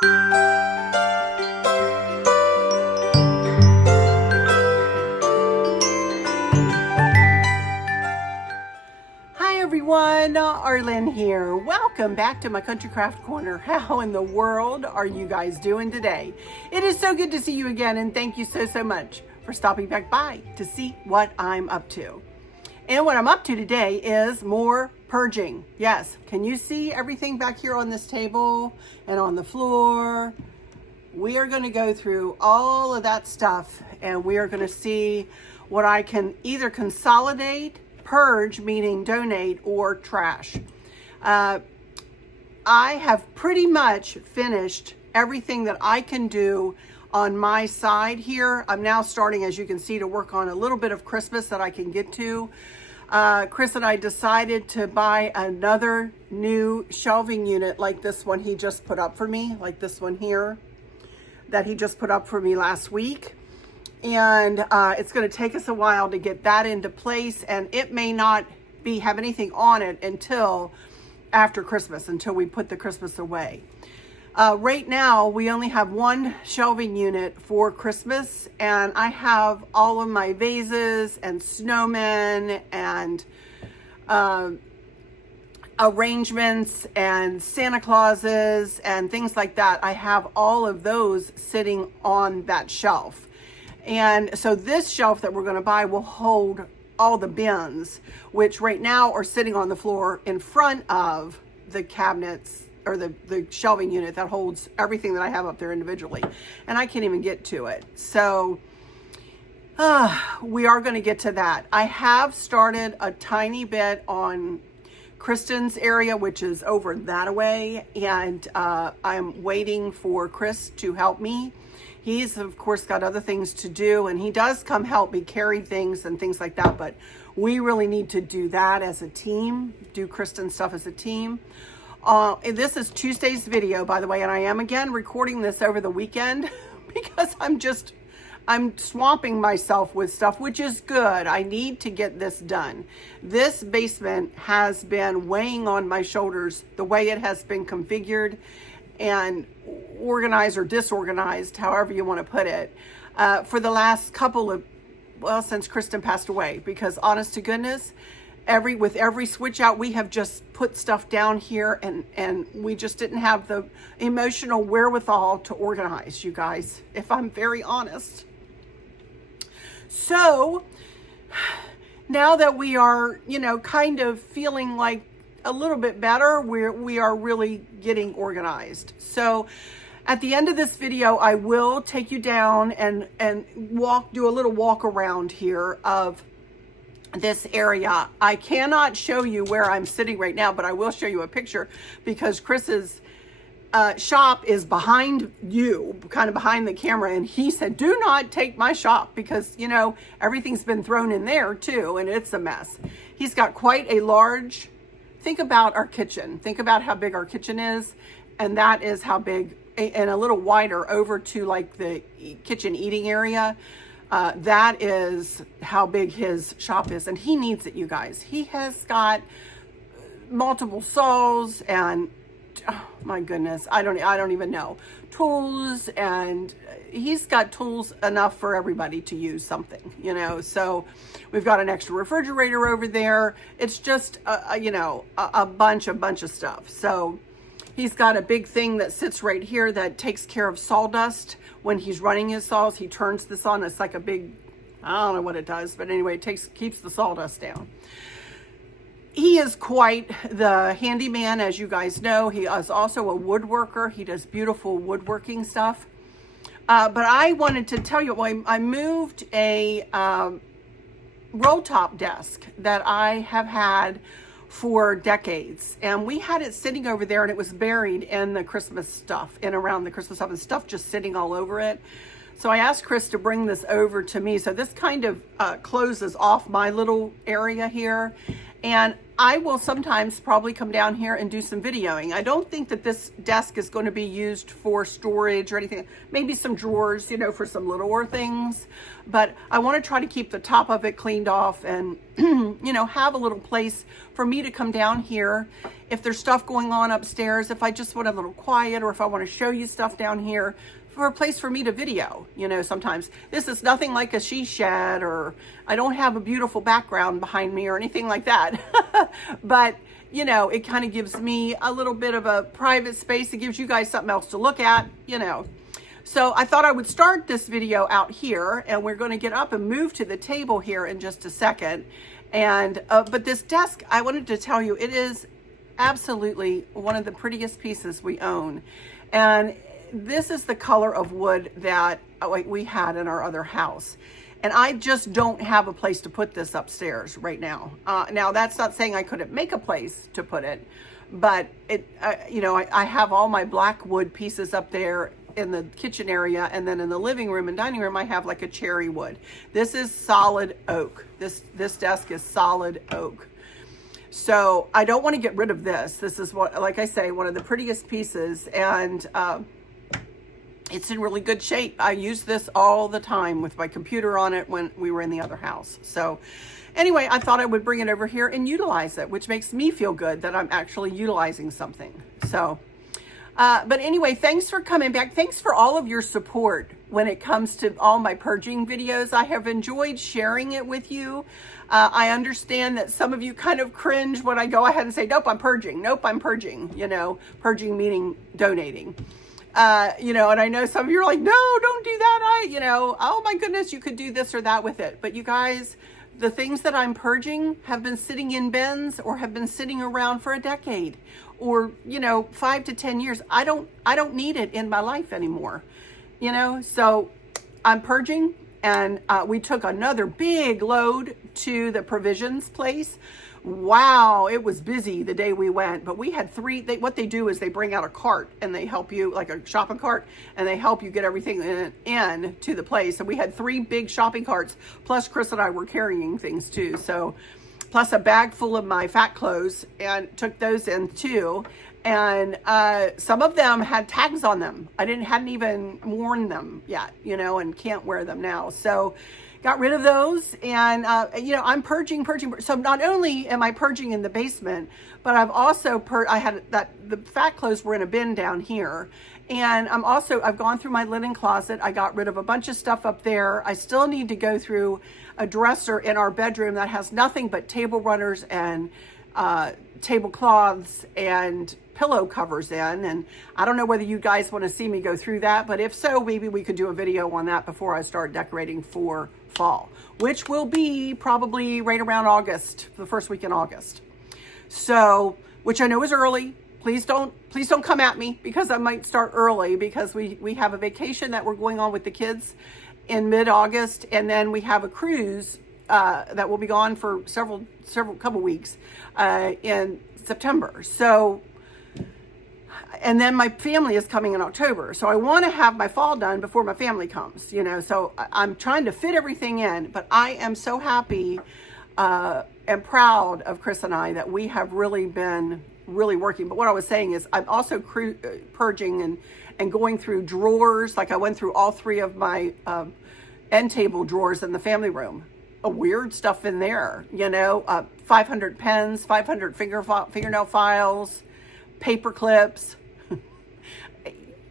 Everyone, Arlynn here. Welcome back to my Country Craft Corner. How in the world are you guys doing today? It is so good to see you again, and thank you so much for stopping back by to see what I'm up to. And what I'm up to today is more purging. Yes, can you see everything back here on this table and on the floor? We are going to go through all of that stuff, and we are going to see what I can either consolidate, purge, meaning donate, or trash. I have pretty much finished everything that I can do on my side here. I'm now starting, as you can see, to work on a little bit of Christmas that I can get to. Chris and I decided to buy another new shelving unit like this one he just put up for me, like this one here that he just put up for me last week. And it's going to take us a while to get that into place, and it may not have anything on it until after Christmas, until we put the Christmas away. Right now we only have one shelving unit for Christmas, and I have all of my vases and snowmen and arrangements and Santa Clauses and things like that. I have all of those sitting on that shelf. And so this shelf that we're going to buy will hold all the bins, which right now are sitting on the floor in front of the cabinets, or the shelving unit that holds everything that I have up there individually. And I can't even get to it. So we are going to get to that. I have started a tiny bit on Kristen's area, which is over that way. And I'm waiting for Chris to help me. He's, of course, got other things to do, and he does come help me carry things and things like that, but we really need to do that as a team, do Kristen's stuff as a team. This is Tuesday's video, by the way, and I am, again, recording this over the weekend because I'm swamping myself with stuff, which is good. I need to get this done. This basement has been weighing on my shoulders the way it has been configured and organized or disorganized, however you want to put it, for the last couple of, well, since Kristen passed away, because honest to goodness, with every switch out, we have just put stuff down here, and we just didn't have the emotional wherewithal to organize, you guys, if I'm very honest. So now that we are, kind of feeling like a little bit better, we are really getting organized. So at the end of this video, I will take you down and do a little walk around here of this area. I cannot show you where I'm sitting right now, but I will show you a picture because Chris's shop is behind you, kind of behind the camera, and he said, do not take my shop because, everything's been thrown in there too, and it's a mess. He's got quite a large, think about our kitchen. Think about how big our kitchen is, and that is how big, and a little wider over to like the kitchen eating area. That is how big his shop is, and he needs it, you guys. He has got multiple saws and, oh my goodness, I don't even know, tools, and he's got tools enough for everybody to use something, so we've got an extra refrigerator over there. It's just a bunch of stuff. So he's got a big thing that sits right here that takes care of sawdust. When he's running his saws, he turns this on. It's like a big, I don't know what it does, but anyway, it keeps the sawdust down. He is quite the handyman, as you guys know. He is also a woodworker. He does beautiful woodworking stuff. But I wanted to tell you, I moved a roll top desk that I have had for decades, and we had it sitting over there, and it was buried in the Christmas stuff, and around the Christmas stuff, and stuff just sitting all over it. So I asked Chris to bring this over to me. So this kind of closes off my little area here, and I will sometimes probably come down here and do some videoing. I don't think that this desk is going to be used for storage or anything. Maybe some drawers, you know, for some littler things. But I want to try to keep the top of it cleaned off and, you know, have a little place for me to come down here. If there's stuff going on upstairs, if I just want a little quiet, or if I want to show you stuff down here, for a place for me to video, you know, sometimes. This is nothing like a she shed, or I don't have a beautiful background behind me or anything like that. But, you know, it kind of gives me a little bit of a private space. It gives you guys something else to look at, you know. So I thought I would start this video out here, and we're going to get up and move to the table here in just a second. And, but this desk, I wanted to tell you, it is absolutely one of the prettiest pieces we own. And this is the color of wood that we had in our other house. And I just don't have a place to put this upstairs right now. Now, that's not saying I couldn't make a place to put it, but it, you know, I have all my black wood pieces up there in the kitchen area, and then in the living room and dining room, I have like a cherry wood. This is solid oak. This desk is solid oak. So I don't want to get rid of this. This is what, like I say, one of the prettiest pieces, and it's in really good shape. I use this all the time with my computer on it when we were in the other house. So anyway, I thought I would bring it over here and utilize it, which makes me feel good that I'm actually utilizing something. So, but anyway, thanks for coming back. Thanks for all of your support when it comes to all my purging videos. I have enjoyed sharing it with you. I understand that some of you kind of cringe when I go ahead and say, nope, I'm purging. Nope, I'm purging. You know, purging meaning donating. You know, and I know some of you are like, no, don't do that. You know, oh my goodness, you could do this or that with it. But you guys, the things that I'm purging have been sitting in bins or have been sitting around for a decade or, you know, 5 to 10 years. I don't need it in my life anymore, you know, so I'm purging. And we took another big load to the provisions place. Wow, it was busy the day we went, but we had what they do is they bring out a cart and they help you, like a shopping cart, and they help you get everything in to the place. And we had 3 big shopping carts, plus Chris and I were carrying things too. So, plus a bag full of my fat clothes, and took those in too. And some of them had tags on them. I hadn't even worn them yet, you know, and can't wear them now. So got rid of those, and you know, I'm purging. So not only am I purging in the basement, but I've also the fat clothes were in a bin down here, and I've gone through my linen closet. I got rid of a bunch of stuff up there. I still need to go through a dresser in our bedroom that has nothing but table runners and tablecloths and pillow covers in, and I don't know whether you guys want to see me go through that, but if so, maybe we could do a video on that before I start decorating for fall, which will be probably right around August, the first week in August. So, which I know is early. Please don't come at me because I might start early, because we have a vacation that we're going on with the kids in mid-August, and then we have a cruise that will be gone for couple weeks in September. So, and then my family is coming in October. So I want to have my fall done before my family comes, you know, so I'm trying to fit everything in, but I am so happy and proud of Chris and I that we have really been working. But what I was saying is I'm also purging and going through drawers. Like I went through all 3 of my end table drawers in the family room. Weird stuff in there, you know, 500 pens, 500 fingernail files, paper clips.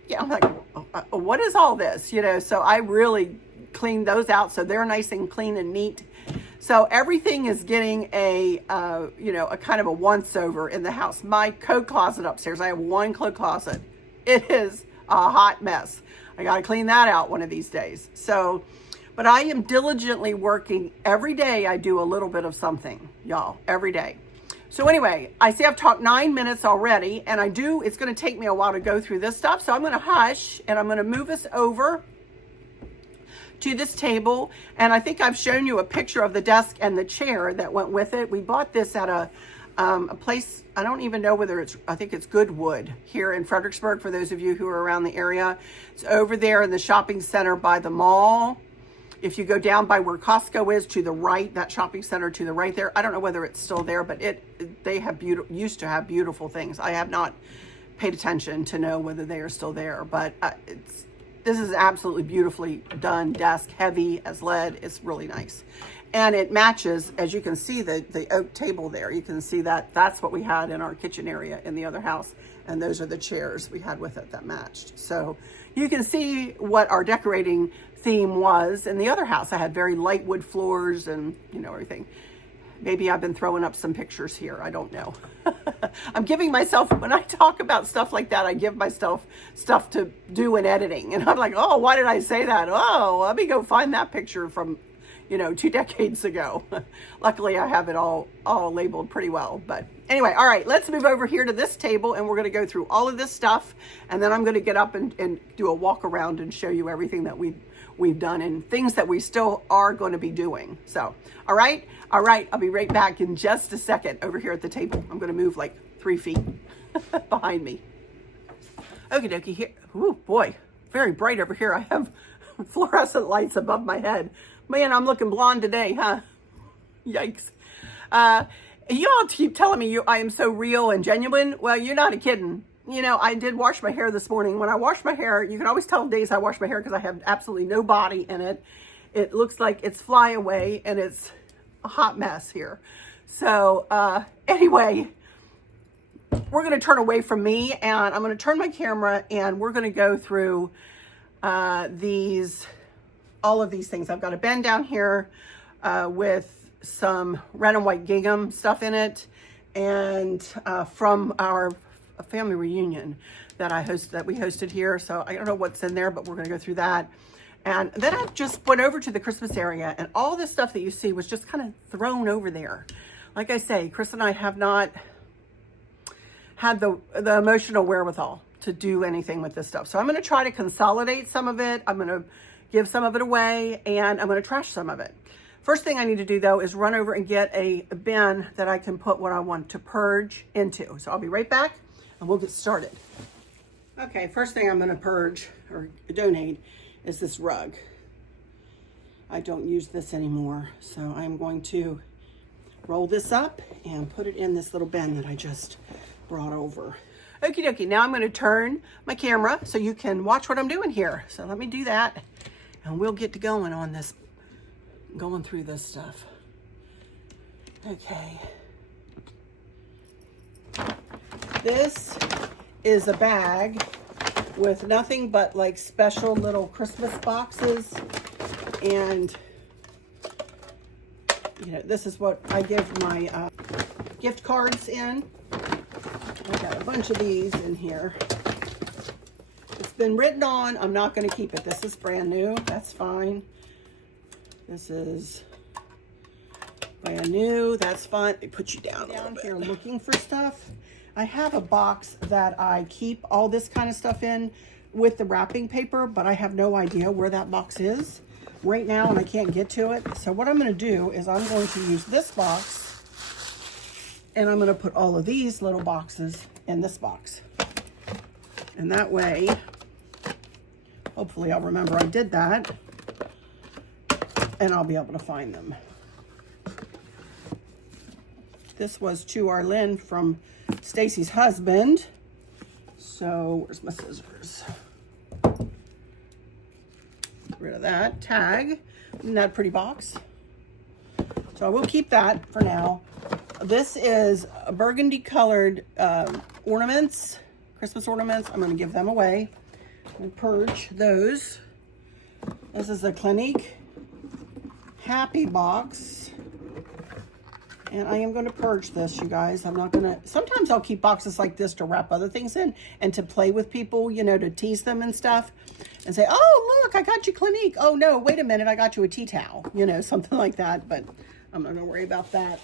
Yeah, I'm like, what is all this? You know, so I really cleaned those out so they're nice and clean and neat. So everything is getting a, you know, a kind of a once over in the house. My coat closet upstairs, I have 1 coat closet. It is a hot mess. I got to clean that out one of these days. So, but I am diligently working every day. I do a little bit of something, y'all, every day. So anyway, I see I've talked 9 minutes already, and it's going to take me a while to go through this stuff. So I'm going to hush, and I'm going to move us over to this table. And I think I've shown you a picture of the desk and the chair that went with it. We bought this at a place, I don't even know whether I think it's Goodwood here in Fredericksburg, for those of you who are around the area. It's over there in the shopping center by the mall. If you go down by where Costco is to the right, that shopping center to the right there, I don't know whether it's still there, but they have used to have beautiful things. I have not paid attention to know whether they are still there, but this is absolutely beautifully done desk, heavy as lead. It's really nice. And it matches, as you can see, the oak table there. You can see that that's what we had in our kitchen area in the other house. And those are the chairs we had with it that matched. So you can see what our decorating theme was. In the other house, I had very light wood floors and, you know, everything. Maybe I've been throwing up some pictures here. I don't know. I'm giving myself, when I talk about stuff like that, I give myself stuff to do in editing. And I'm like, oh, why did I say that? Oh, let me go find that picture from, you know, 2 decades ago. Luckily, I have it all labeled pretty well. But anyway, all right, let's move over here to this table, and we're going to go through all of this stuff. And then I'm going to get up and do a walk around and show you everything that we've done and things that we still are going to be doing. So, all right, I'll be right back in just a second over here at the table. I'm going to move like 3 feet behind me. Okie dokie, here. Ooh, boy, very bright over here. I have fluorescent lights above my head. Man, I'm looking blonde today, huh? Yikes. You all keep telling me I am so real and genuine. Well, you're not kidding. You know, I did wash my hair this morning. When I wash my hair, you can always tell days I wash my hair because I have absolutely no body in it. It looks like it's fly away and it's a hot mess here. So anyway, we're going to turn away from me and I'm going to turn my camera and we're going to go through all of these things. I've got a bin down here with some red and white gingham stuff in it, and from our family reunion that we hosted here. So I don't know what's in there, but we're going to go through that. And then I just went over to the Christmas area, and all this stuff that you see was just kind of thrown over there. Like I say, Chris and I have not had the emotional wherewithal to do anything with this stuff. So I'm going to try to consolidate some of it. I'm going to give some of it away, and I'm going to trash some of it. First thing I need to do, though, is run over and get a bin that I can put what I want to purge into. So I'll be right back, and we'll get started. Okay, first thing I'm going to purge or donate is this rug. I don't use this anymore, so I'm going to roll this up and put it in this little bin that I just brought over. Okie dokie, now I'm going to turn my camera so you can watch what I'm doing here. So let me do that, and we'll get to going on this, going through this stuff. Okay. This is a bag with nothing but like special little Christmas boxes, and you know, this is what I give my gift cards in. I got a bunch of these in here. It's been written on. I'm not going to keep it. This is brand new. That's fine. This is brand new. That's fine. They put you down here looking for stuff. I have a box that I keep all this kind of stuff in with the wrapping paper, but I have no idea where that box is right now, and I can't get to it. So what I'm going to do is I'm going to use this box, and I'm going to put all of these little boxes in this box. And that way, hopefully I'll remember I did that, and I'll be able to find them. This was to Arlynn from Stacy's husband. So where's my scissors? Get rid of that tag. Isn't that a pretty box? So I will keep that for now. This is a burgundy colored ornaments, Christmas ornaments. I'm going to give them away and purge those. This is a Clinique Happy box. And I am going to purge this, you guys. I'm not going to... Sometimes I'll keep boxes like this to wrap other things in and to play with people, you know, to tease them and stuff. And say, oh, look, I got you Clinique. Oh, no, wait a minute, I got you a tea towel. You know, something like that. But I'm not going to worry about that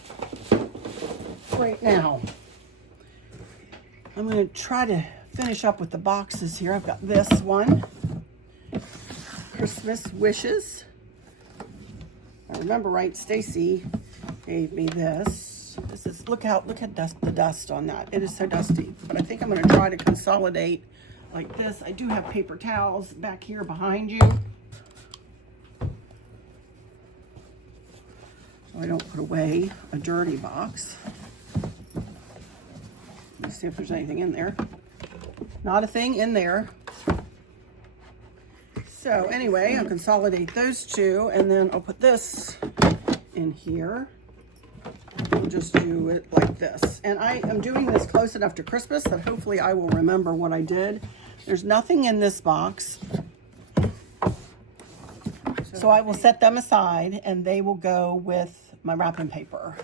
right now. I'm going to try to finish up with the boxes here. I've got this one. Christmas wishes. I remember right, Stacy gave me this. This is, look at the dust on that. It is so dusty. But I think I'm going to try to consolidate like this. I do have paper towels back here behind you. so I don't put away a dirty box. Let's see if there's anything in there. Not a thing in there. So anyway, I'll consolidate those two, and then I'll put this in here. We'll just do it like this. And I am doing this close enough to Christmas that hopefully I will remember what I did. There's nothing in this box. So I will set them aside, and they will go with my wrapping paper.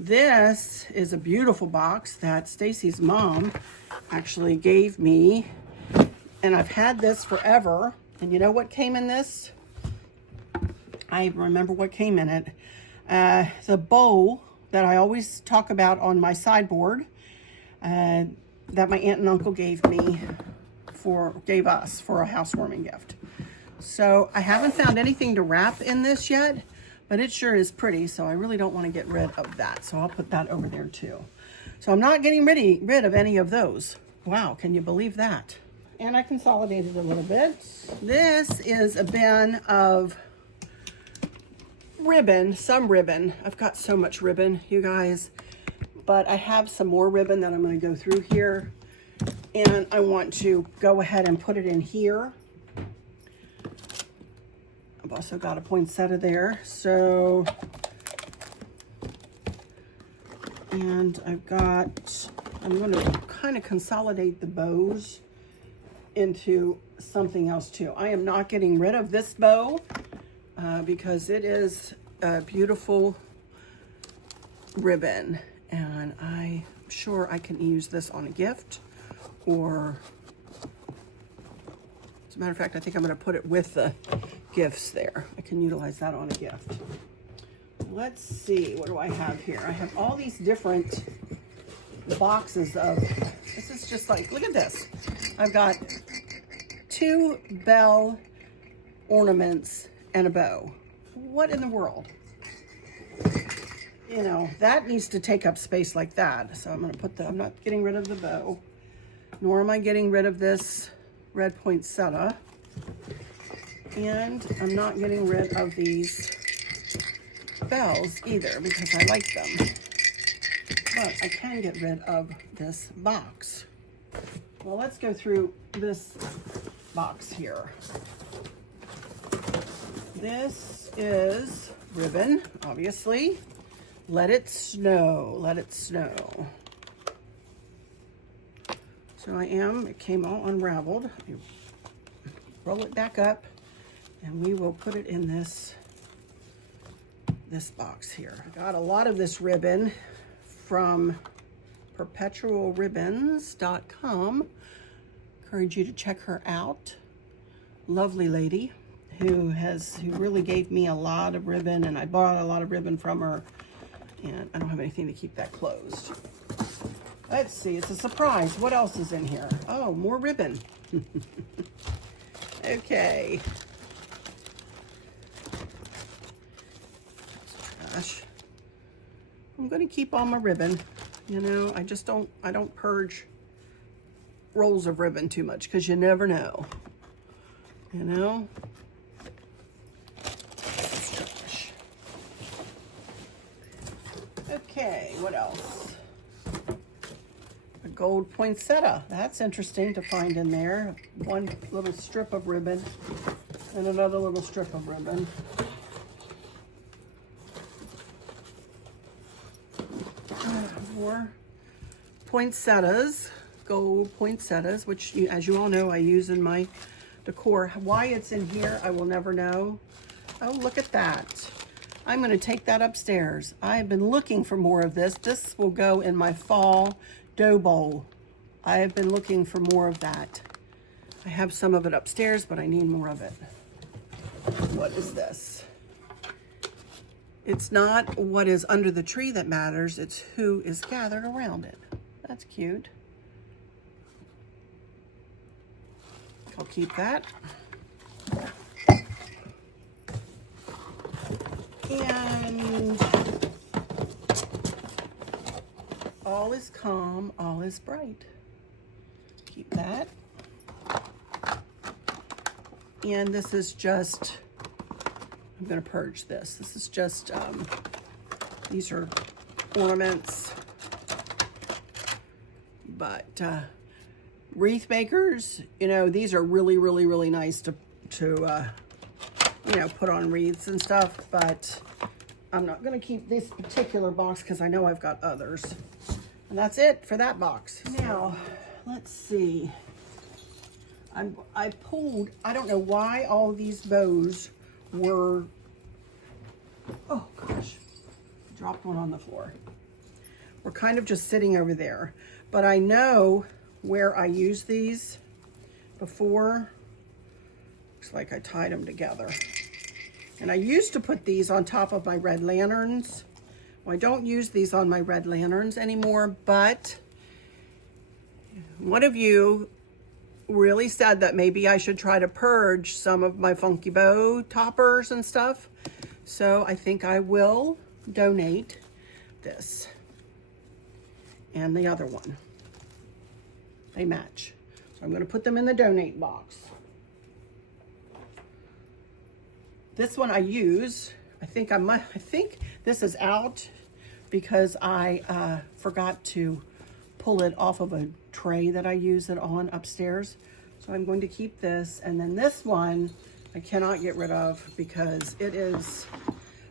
This is a beautiful box that Stacy's mom actually gave me, and I've had this forever. And you know what came in this? I remember what came in it. The bowl that I always talk about on my sideboard, that my aunt and uncle gave us for a housewarming gift. So I haven't found anything to wrap in this yet, but it sure is pretty, so I really don't want to get rid of that. So I'll put that over there too. So I'm not getting rid of any of those. Wow, can you believe that? And I consolidated a little bit. This is a bin of ribbon, some ribbon. I've got so much ribbon, you guys, but I have some more ribbon that I'm going to go through here, and I want to go ahead and put it in here. I've also got a poinsettia there, so, and I'm going to kind of consolidate the bows into something else too. I am not getting rid of this bow because it is a beautiful ribbon, and I'm sure I can use this on a gift, or as a matter of fact, I think I'm going to put it with the gifts there. I can utilize that on a gift. Let's see, what do I have here? I have all these different boxes of, this is just like, look at this. I've got 2 bell ornaments and a bow. What in the world? You know, that needs to take up space like that. So I'm going to put I'm not getting rid of the bow, nor am I getting rid of this red poinsettia. And I'm not getting rid of these bells either because I like them. But I can get rid of this box. Well, let's go through this box here. This is ribbon, obviously. Let it snow, let it snow. So it came all unraveled. You roll it back up, and we will put it in this box here. I got a lot of this ribbon from perpetualribbons.com. Encourage you to check her out. Lovely lady who really gave me a lot of ribbon, and I bought a lot of ribbon from her, and I don't have anything to keep that closed. Let's see, it's a surprise. What else is in here? Oh, more ribbon. Okay. Trash. I'm going to keep all my ribbon. You know, I don't purge rolls of ribbon too much because you never know. You know? Trash. Okay, what else? A gold poinsettia. That's interesting to find in there. One little strip of ribbon and another little strip of ribbon. More poinsettias, gold poinsettias, which, as you all know, I use in my decor. Why it's in here, I will never know. Oh, look at that. I'm going to take that upstairs. I've been looking for more of this. This will go in my fall dough bowl. I have been looking for more of that. I have some of it upstairs, but I need more of it. What is this? It's not what is under the tree that matters, it's who is gathered around it. That's cute. I'll keep that. And all is calm, all is bright. Keep that. And this is just, I'm going to purge this. This is just These are ornaments. But wreath makers, you know, these are really, really, really nice to you know, put on wreaths and stuff. But I'm not going to keep this particular box because I know I've got others. And that's it for that box. Now, let's see. I pulled, I don't know why all these bows were, oh gosh, dropped one on the floor. We're kind of just sitting over there. But I know where I used these before. Looks like I tied them together. And I used to put these on top of my red lanterns. Well, I don't use these on my red lanterns anymore, but one of you really said that maybe I should try to purge some of my funky bow toppers and stuff. So I think I will donate this and the other one. They match. So I'm going to put them in the donate box. This one I use, I think this is out because I forgot to pull it off of a tray that I use it on upstairs. So I'm going to keep this, and then this one I cannot get rid of because it is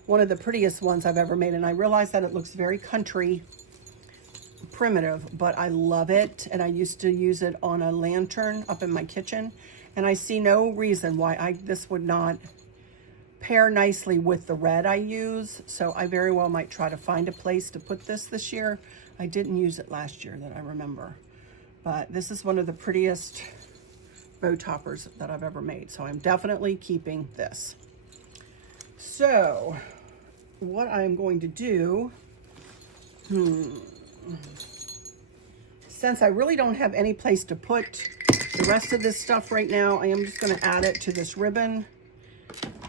one of the prettiest ones I've ever made. And I realize that it looks very country primitive, but I love it. And I used to use it on a lantern up in my kitchen, and I see no reason why this would not pair nicely with the red I use. So I very well might try to find a place to put this year. I didn't use it last year that I remember, but this is one of the prettiest bow toppers that I've ever made. So I'm definitely keeping this. So what I'm going to do, since I really don't have any place to put the rest of this stuff right now, I am just going to add it to this ribbon.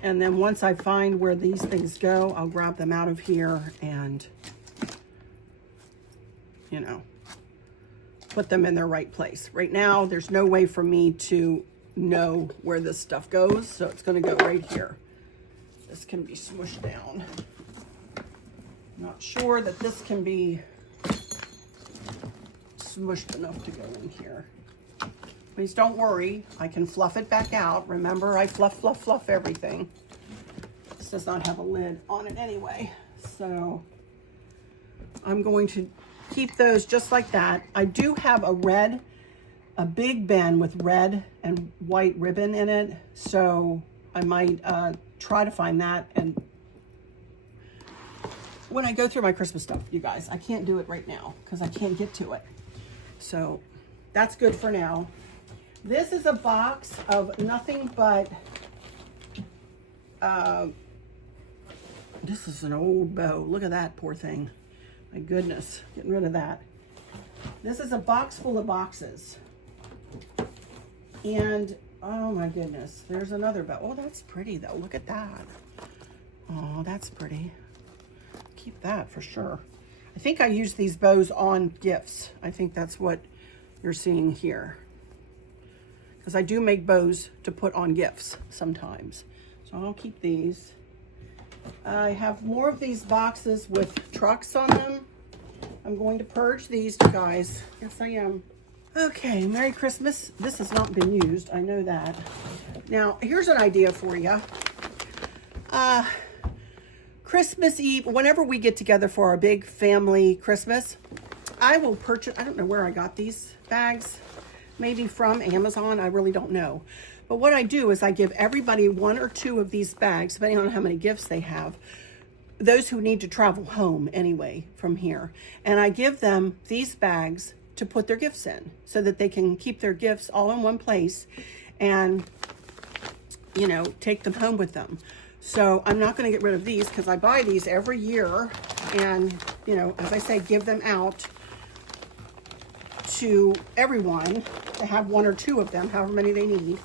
And then once I find where these things go, I'll grab them out of here and, you know, put them in their right place. Right now, there's no way for me to know where this stuff goes, so it's going to go right here. This can be smushed down. Not sure that this can be smushed enough to go in here. Please don't worry, I can fluff it back out. Remember, I fluff everything. This does not have a lid on it anyway. So I'm going to keep those just like that. I do have a big bin with red and white ribbon in it. So I might try to find that. And when I go through my Christmas stuff, you guys, I can't do it right now because I can't get to it. So that's good for now. This is a box of nothing but, this is an old bow. Look at that poor thing. My goodness, getting rid of that. This is a box full of boxes. And, oh my goodness, there's another bow. Oh, that's pretty though. Look at that. Oh, that's pretty. Keep that for sure. I think I use these bows on gifts. I think that's what you're seeing here. Because I do make bows to put on gifts sometimes. So I'll keep these. I have more of these boxes with trucks on them. I'm going to purge these, you guys. Yes, I am. Okay, Merry Christmas. This has not been used, I know that. Now, here's an idea for you. Christmas Eve, whenever we get together for our big family Christmas, I will purchase, I don't know where I got these bags. Maybe from Amazon, I really don't know. But what I do is I give everybody one or two of these bags, depending on how many gifts they have, those who need to travel home anyway from here. And I give them these bags to put their gifts in so that they can keep their gifts all in one place and, you know, take them home with them. So I'm not going to get rid of these because I buy these every year and, you know, as I say, give them out to everyone to have one or two of them, however many they need.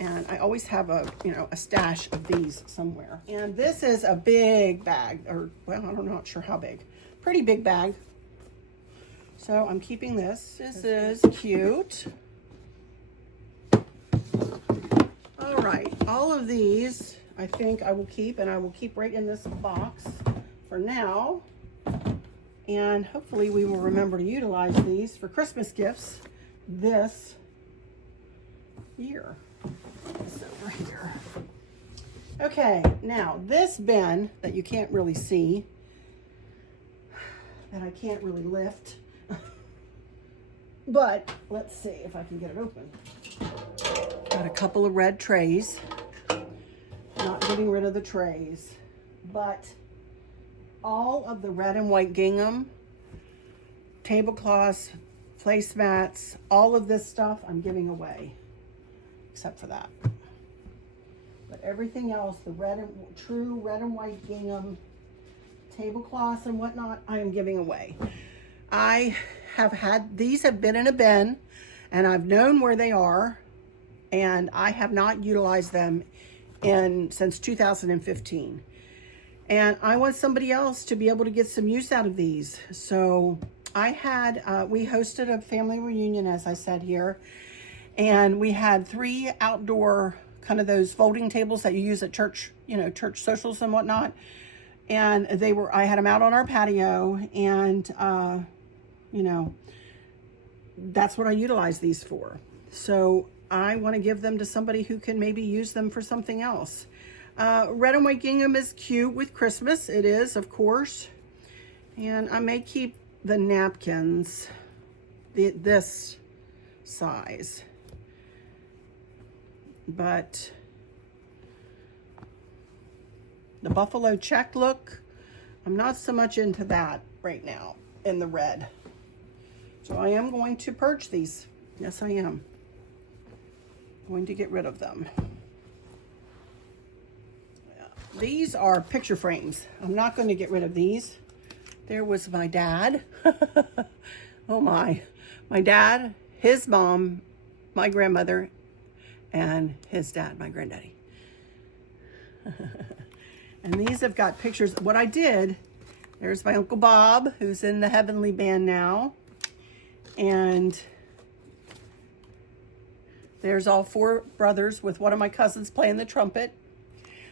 And I always have a, you know, a stash of these somewhere. And this is a big bag, or well, I'm not sure how big. Pretty big bag. So I'm keeping this. This is cute. All right, all of these I think I will keep, and I will keep right in this box for now. And hopefully we will remember to utilize these for Christmas gifts this year. It's over here. Okay, now this bin that you can't really see, that I can't really lift, but let's see if I can get it open. Got a couple of red trays. Not getting rid of the trays, but all of the red and white gingham, tablecloths, placemats, all of this stuff I'm giving away, except for that. But everything else, the true red and white gingham, tablecloths and whatnot, I am giving away. I have had, these have been in a bin, and I've known where they are, and I have not utilized them since 2015. And I want somebody else to be able to get some use out of these. So I had, we hosted a family reunion, as I said here, and we had 3 outdoor kind of those folding tables that you use at church, you know, church socials and whatnot. And I had them out on our patio, and, you know, that's what I utilize these for. So I want to give them to somebody who can maybe use them for something else. Red and white gingham is cute with Christmas. It is, of course. And I may keep the napkins this size. But the buffalo check look, I'm not so much into that right now in the red. So I am going to purge these. Yes, I am. Going to get rid of them. These are picture frames. I'm not going to get rid of these. There was my dad. Oh my dad, his mom, my grandmother, and his dad, my granddaddy. And these have got pictures. What I did, there's my Uncle Bob, who's in the Heavenly Band now, and there's all 4 brothers with one of my cousins playing the trumpet.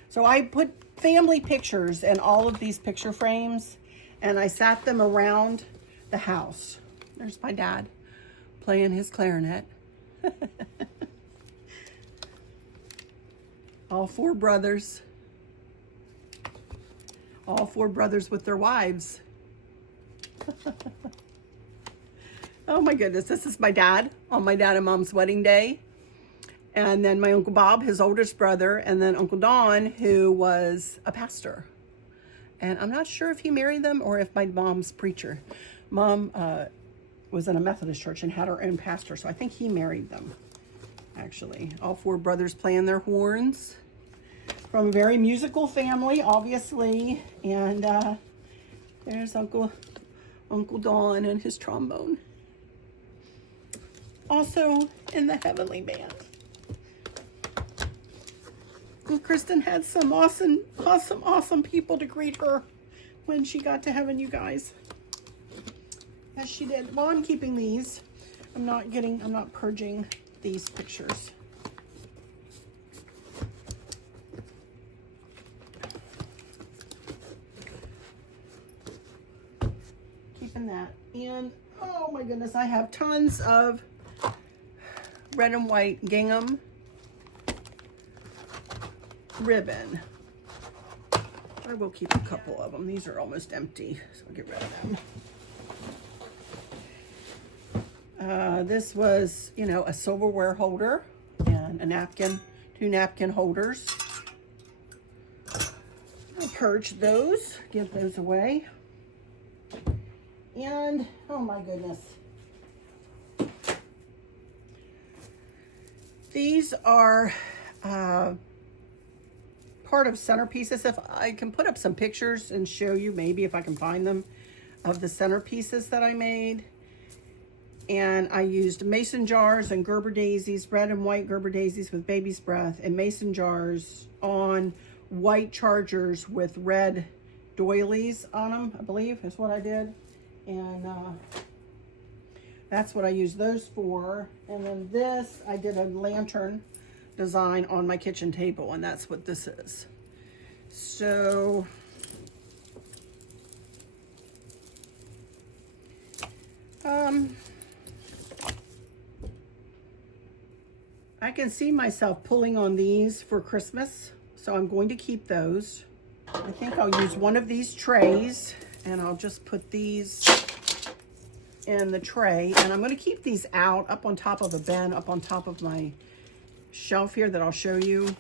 So I put family pictures in all of these picture frames, and I sat them around the house. There's my dad playing his clarinet. All 4 brothers. All 4 brothers with their wives. Oh my goodness, this is my dad on my dad and mom's wedding day. And then my Uncle Bob, his oldest brother, and then Uncle Don, who was a pastor. And I'm not sure if he married them or if my mom's preacher. Mom was in a Methodist church and had her own pastor, so I think he married them, actually. All 4 brothers playing their horns. From a very musical family, obviously. And there's Uncle Don and his trombone. Also in the Heavenly Band. And Kristen had some awesome people to greet her when she got to heaven, you guys. Yes, she did. Well, I'm keeping these. I'm not purging these pictures. Keeping that. And oh my goodness, I have tons of red and white gingham ribbon. I will keep a couple of them. These are almost empty, so I'll get rid of them. This was, you know, a silverware holder and a napkin, 2 napkin holders. I'll purge those, give those away. And, oh my goodness. These are part of centerpieces. If I can put up some pictures and show you, maybe if I can find them, of the centerpieces that I made. And I used mason jars and Gerber daisies, red and white Gerber daisies with baby's breath, and mason jars on white chargers with red doilies on them, I believe is what I did. And that's what I used those for. And then this, I did a lantern design on my kitchen table, and that's what this is. So I can see myself pulling on these for Christmas, so I'm going to keep those. I think I'll use one of these trays, and I'll just put these in the tray, and I'm going to keep these out up on top of a bin, up on top of my shelf here that I'll show you,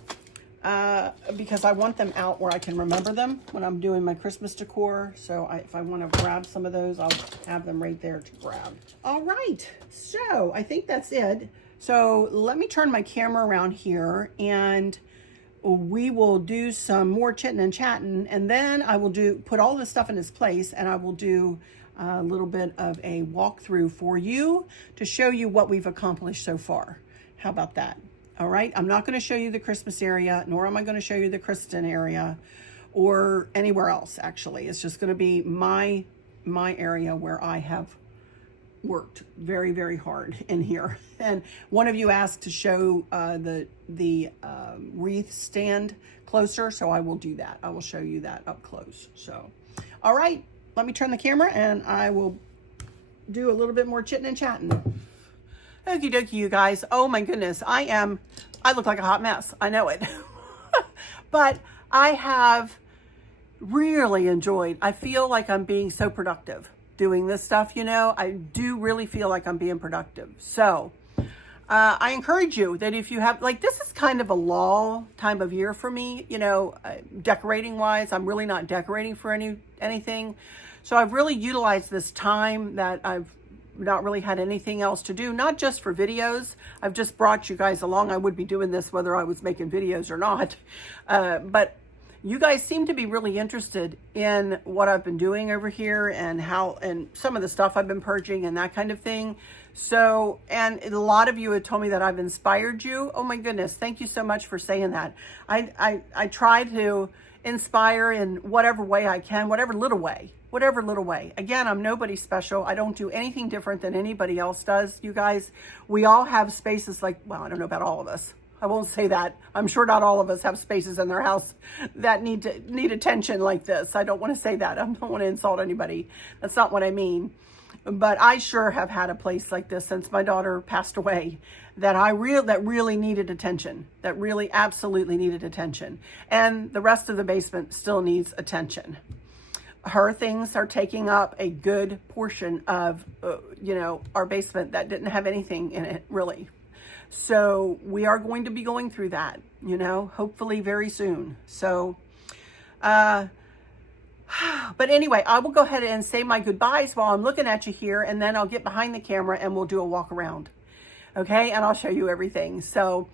because I want them out where I can remember them when I'm doing my Christmas decor. So if I want to grab some of those, I'll have them right there to grab. All right, so I think that's it. So let me turn my camera around here, and we will do some more chitting and chatting, and then I will put all this stuff in its place, and I will do a little bit of a walkthrough for you to show you what we've accomplished so far. How about that? All right, I'm not going to show you the Christmas area, nor am I going to show you the Kristen area or anywhere else, actually. It's just going to be my area where I have worked very, very hard in here. And one of you asked to show the wreath stand closer, so I will do that. I will show you that up close. So, all right, let me turn the camera and I will do a little bit more chitting and chatting. Okie dokie, you guys. Oh my goodness, I look like a hot mess. I know it. But I have really enjoyed, I feel like I'm being so productive doing this stuff, you know. I do really feel like I'm being productive. So I encourage you that if you have, like, this is kind of a lull time of year for me, you know, decorating wise. I'm really not decorating for anything. So I've really utilized this time that I've not really had anything else to do, not just for videos. I've just brought you guys along. I would be doing this whether I was making videos or not. But you guys seem to be really interested in what I've been doing over here and some of the stuff I've been purging and that kind of thing. So, and a lot of you had told me that I've inspired you. Oh my goodness. Thank you so much for saying that. I try to inspire in whatever way I can, whatever little way. Again, I'm nobody special. I don't do anything different than anybody else does. You guys, we all have spaces like, well, I don't know about all of us. I won't say that. I'm sure not all of us have spaces in their house that need attention like this. I don't want to say that. I don't want to insult anybody. That's not what I mean. But I sure have had a place like this since my daughter passed away that really needed attention, that really absolutely needed attention. And the rest of the basement still needs attention. Her things are taking up a good portion of, our basement that didn't have anything in it, really. So we are going to be going through that, hopefully very soon. So, but anyway, I will go ahead and say my goodbyes while I'm looking at you here, and then I'll get behind the camera and we'll do a walk around. Okay, and I'll show you everything. So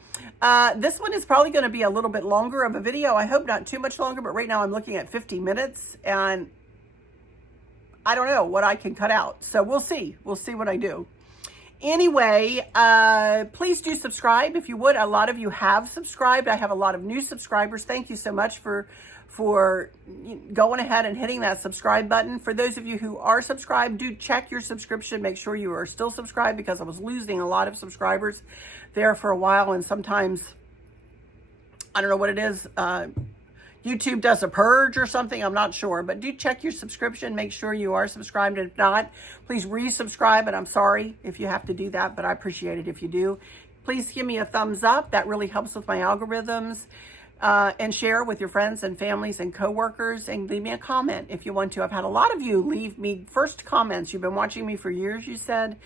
this one is probably going to be a little bit longer of a video. I hope not too much longer, but right now I'm looking at 50 minutes, and I don't know what I can cut out. So we'll see. We'll see what I do. Anyway, please do subscribe if you would. A lot of you have subscribed. I have a lot of new subscribers. Thank you so much for going ahead and hitting that subscribe button. For those of you who are subscribed, do check your subscription. Make sure you are still subscribed, because I was losing a lot of subscribers there for a while. And sometimes, I don't know what it is, YouTube does a purge or something. I'm not sure, but do check your subscription. Make sure you are subscribed. If not, please resubscribe. And I'm sorry if you have to do that, but I appreciate it if you do. Please give me a thumbs up. That really helps with my algorithms. And share with your friends and families and coworkers, and leave me a comment if you want to. I've had a lot of you leave me first comments. You've been watching me for years, you said,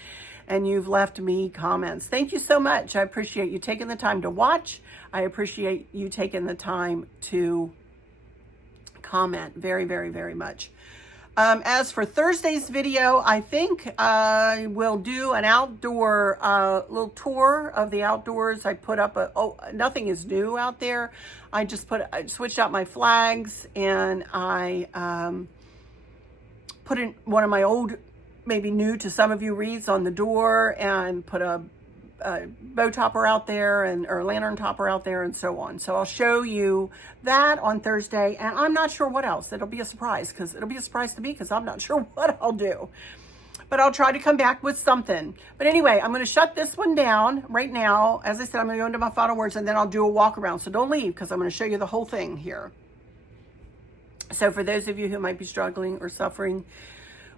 and you've left me comments. Thank you so much. I appreciate you taking the time to watch. I appreciate you taking the time to comment very, very, very much. As for Thursday's video, I think I will do an outdoor little tour of the outdoors. I put up nothing is new out there. I switched out my flags, and I put in one of my old, maybe new to some of you, wreaths on the door, and put a bow topper out there or lantern topper out there, and so on. So I'll show you that on Thursday, and I'm not sure what else. It'll be a surprise, because it'll be a surprise to me, because I'm not sure what I'll do. But I'll try to come back with something. But anyway, I'm going to shut this one down right now. As I said, I'm going to go into my final words, and then I'll do a walk around. So don't leave, because I'm going to show you the whole thing here. So for those of you who might be struggling or suffering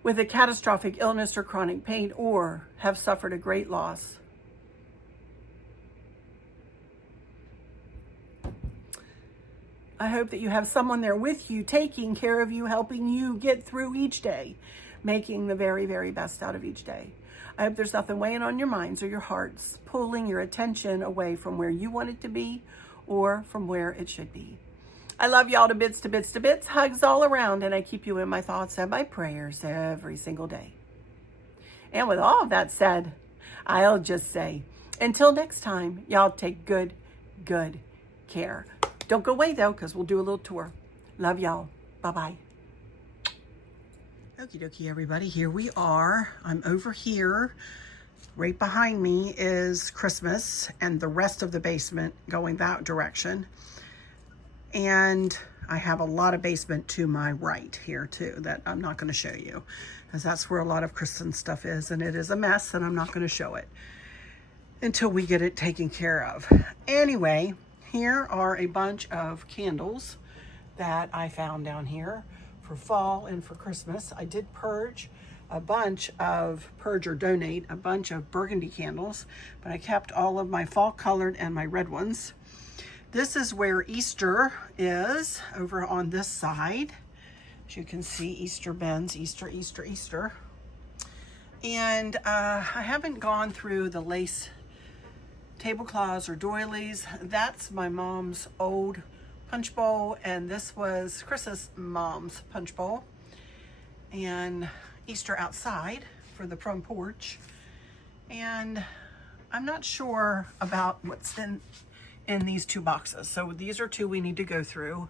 with a catastrophic illness or chronic pain, or have suffered a great loss. I hope that you have someone there with you, taking care of you, helping you get through each day, making the very, very best out of each day. I hope there's nothing weighing on your minds or your hearts, pulling your attention away from where you want it to be or from where it should be. I love y'all to bits, to bits, to bits. Hugs all around, and I keep you in my thoughts and my prayers every single day. And with all of that said, I'll just say, until next time, y'all take good care. Don't go away, though, because we'll do a little tour. Love y'all. Bye-bye. Okie dokie, everybody. Here we are. I'm over here. Right behind me is Christmas and the rest of the basement going that direction. And I have a lot of basement to my right here, too, that I'm not going to show you, because that's where a lot of Kristen's stuff is, and it is a mess, and I'm not going to show it until we get it taken care of. Anyway, here are a bunch of candles that I found down here for fall and for Christmas. I did purge or donate a bunch of burgundy candles, but I kept all of my fall colored and my red ones. This is where Easter is, over on this side. As you can see, Easter bends, Easter, Easter, Easter. And I haven't gone through the lace tablecloths or doilies. That's my mom's old punch bowl, and this was Chris's mom's punch bowl. And Easter outside for the front porch. And I'm not sure about what's in these two boxes. So these are two we need to go through.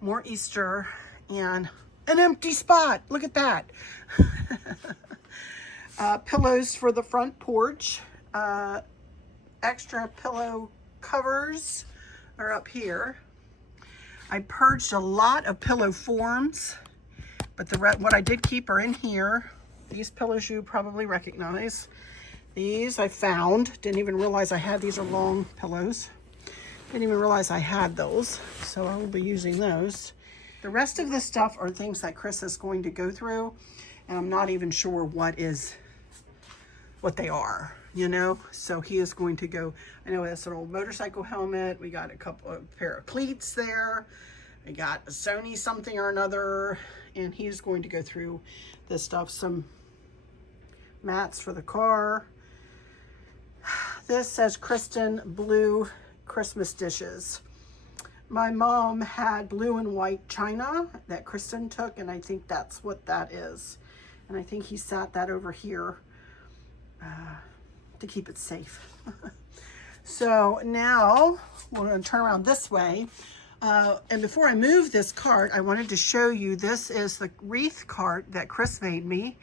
More Easter and an empty spot. Look at that. Pillows for the front porch. Extra pillow covers are up here. I purged a lot of pillow forms, but what I did keep are in here. These pillows you probably recognize. These I found. Didn't even realize I had. These are long pillows. Didn't even realize I had those, so I will be using those. The rest of the stuff are things that Chris is going to go through, and I'm not even sure what they are, you know? So he is going to go, I know that's an old motorcycle helmet. We got a pair of cleats there. I got a Sony something or another, and he's going to go through this stuff. Some mats for the car. This says Kristen Blue Christmas dishes. My mom had blue and white china that Kristen took, and I think that's what that is. And I think he sat that over here to keep it safe. So now we're going to turn around this way. And before I move this cart, I wanted to show you, this is the wreath cart that Chris made me.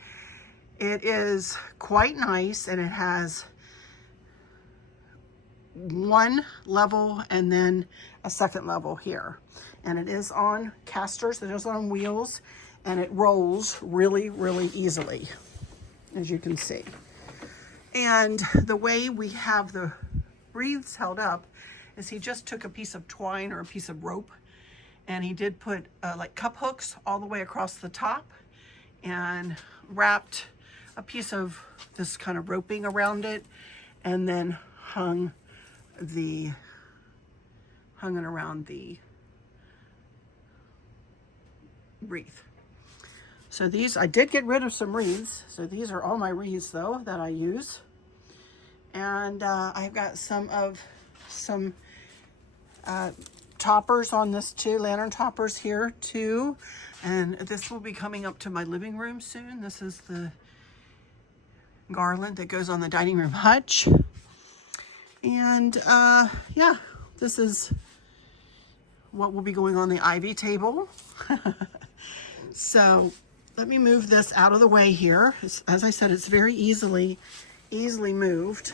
It is quite nice, and it has one level and then a second level here. And it is on casters, it is on wheels, and it rolls really, really easily, as you can see. And the way we have the wreaths held up is he just took a piece of twine or a piece of rope, and he did put like cup hooks all the way across the top, and wrapped a piece of this kind of roping around it, and then hung it around the wreath. So these, I did get rid of some wreaths. So these are all my wreaths though that I use. And I've got some toppers on this too, lantern toppers here too. And this will be coming up to my living room soon. This is the garland that goes on the dining room hutch. And yeah, this is what will be going on the ivy table. So let me move this out of the way here. As I said, it's very easily moved.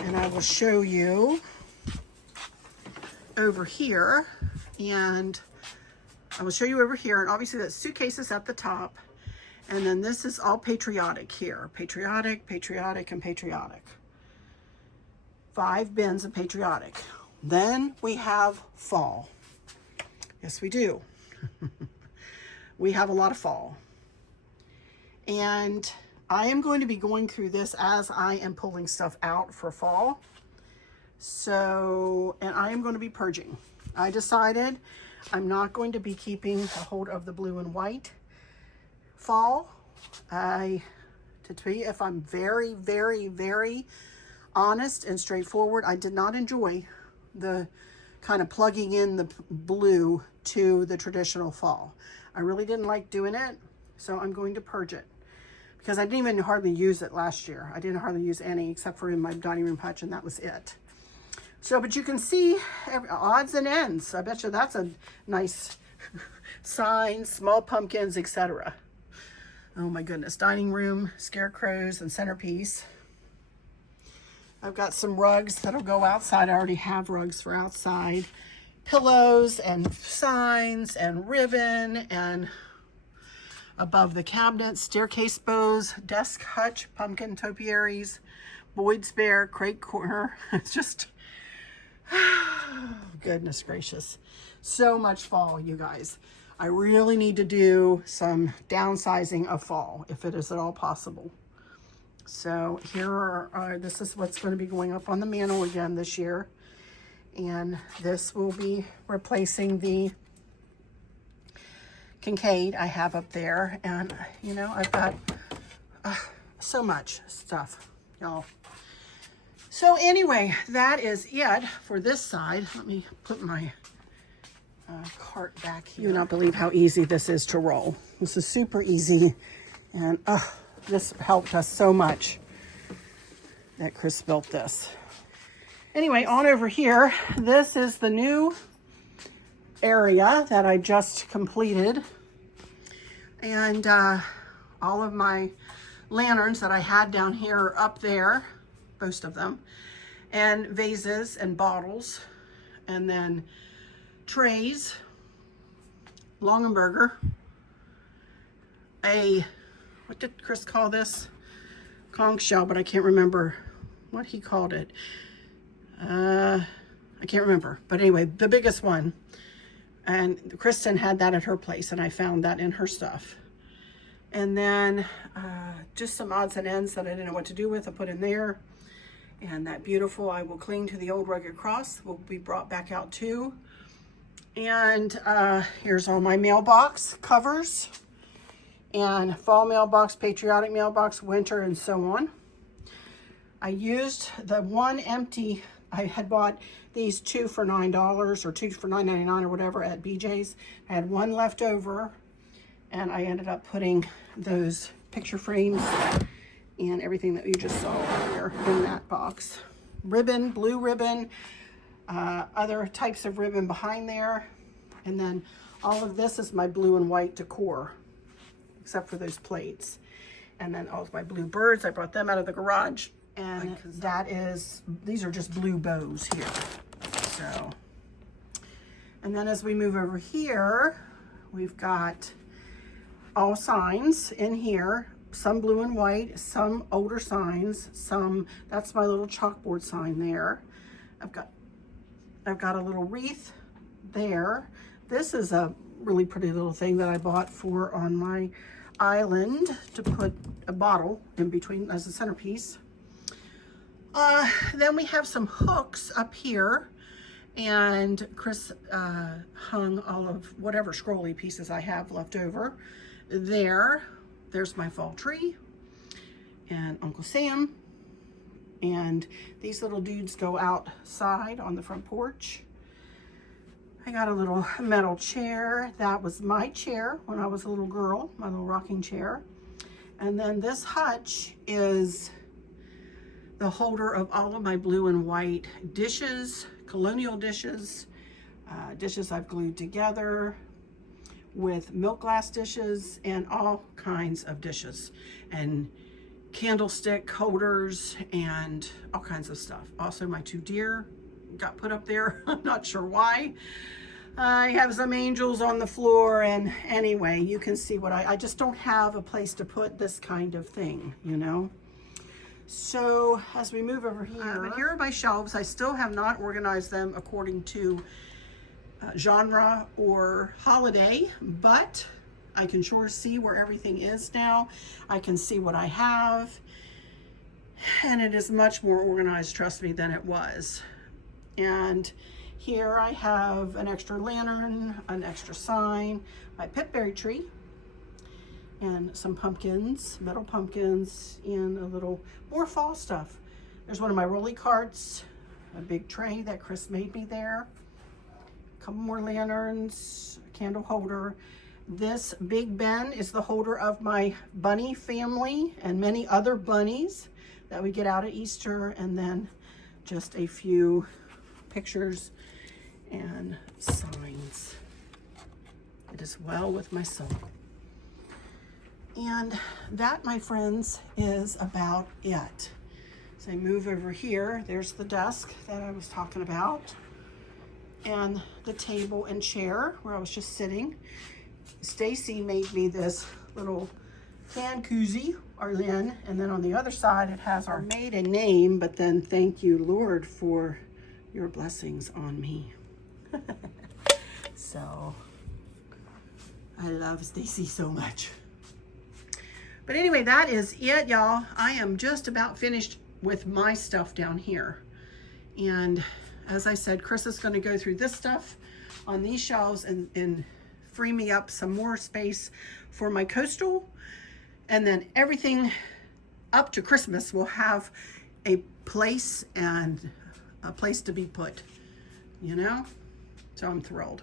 And I will show you over here. And I will show you over here. And obviously that suitcase is at the top. And then this is all patriotic here. Patriotic, patriotic, and patriotic. 5 bins of patriotic. Then we have fall. Yes, we do. We have a lot of fall. And I am going to be going through this as I am pulling stuff out for fall. So, and I am going to be purging. I decided I'm not going to be keeping a hold of the blue and white fall. To tell you, if I'm very, very, very honest and straightforward, I did not enjoy the kind of plugging in the blue to the traditional fall. I really didn't like doing it, so I'm going to purge it. Because I didn't even hardly use it last year. I didn't hardly use any except for in my dining room hutch, and that was it. So, but you can see odds and ends. I bet you that's a nice sign, small pumpkins, etc. Oh my goodness, dining room, scarecrows, and centerpiece. I've got some rugs that'll go outside. I already have rugs for outside. Pillows and signs and ribbon and above the cabinet, staircase bows, desk hutch, pumpkin topiaries, Boyd's Behr, crate corner. It's just, goodness gracious. So much fall, you guys. I really need to do some downsizing of fall, if it is at all possible. So here are, this is what's going to be going up on the mantle again this year. And this will be replacing the Kincaid I have up there. And, you know, I've got so much stuff, y'all. So anyway, that is it for this side. Let me put my cart back here. You do not believe how easy this is to roll. This is super easy. And this helped us so much that Chris built this. Anyway, on over here, this is the new area that I just completed. And all of my lanterns that I had down here are up there, most of them, and vases and bottles, and then trays, Longenberger, what did Chris call this? Conch shell, but I can't remember what he called it. I can't remember, but anyway, the biggest one. And Kristen had that at her place, and I found that in her stuff. And then just some odds and ends that I didn't know what to do with, I put in there. And that beautiful I Will Cling to the Old Rugged Cross will be brought back out too. And here's all my mailbox covers. And fall mailbox, patriotic mailbox, winter, and so on. I used the one empty, I had bought these 2 for $9 or 2 for $9.99 or whatever at BJ's. I had one left over, and I ended up putting those picture frames and everything that you just saw earlier in that box. Ribbon, blue ribbon, other types of ribbon behind there. And then all of this is my blue and white decor, except for those plates. And then all of my blue birds, I brought them out of the garage. And that is, these are just blue bows here. So, and then as we move over here, we've got all signs in here, some blue and white, some older signs, some, that's my little chalkboard sign there. I've got a little wreath there. This is a really pretty little thing that I bought for on my island to put a bottle in between as a centerpiece. Then we have some hooks up here, and Chris hung all of whatever scrolly pieces I have left over there. There's my fall tree and Uncle Sam, and these little dudes go outside on the front porch. I got a little metal chair. That was my chair when I was a little girl, my little rocking chair. And then this hutch is the holder of all of my blue and white dishes, colonial dishes, dishes I've glued together with milk glass dishes and all kinds of dishes, and candlestick holders and all kinds of stuff. Also my 2 deer got put up there. I'm not sure why. I have some angels on the floor, and anyway, you can see what I just don't have a place to put this kind of thing, you know. So as we move over here, but here are my shelves. I still have not organized them according to genre or holiday, but I can sure see where everything is now. I can see what I have. And it is much more organized, trust me, than it was. And here I have an extra lantern, an extra sign, my pipberry tree, and some pumpkins, metal pumpkins, and a little more fall stuff. There's one of my rolly carts, a big tray that Chris made me there, a couple more lanterns, a candle holder. This big bin is the holder of my bunny family and many other bunnies that we get out at Easter, and then just a few pictures and signs. It is well with my soul. And that, my friends, is about it. So I move over here. There's the desk that I was talking about, and the table and chair where I was just sitting. Stacy made me this little fan koozie, Arlynn, and then on the other side it has our maiden name, but then thank you, Lord, for your blessings on me. So I love Stacy so much. But anyway, that is it, y'all. I am just about finished with my stuff down here. And as I said, Chris is going to go through this stuff on these shelves and free me up some more space for my coastal. And then everything up to Christmas will have a place and a place to be put, you know? So I'm thrilled.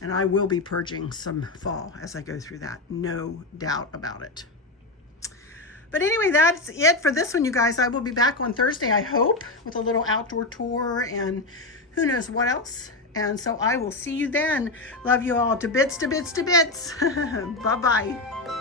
And I will be purging some fall as I go through that, no doubt about it. But anyway, that's it for this one, you guys. I will be back on Thursday, I hope, with a little outdoor tour and who knows what else. And so I will see you then. Love you all to bits, to bits, to bits. Bye-bye.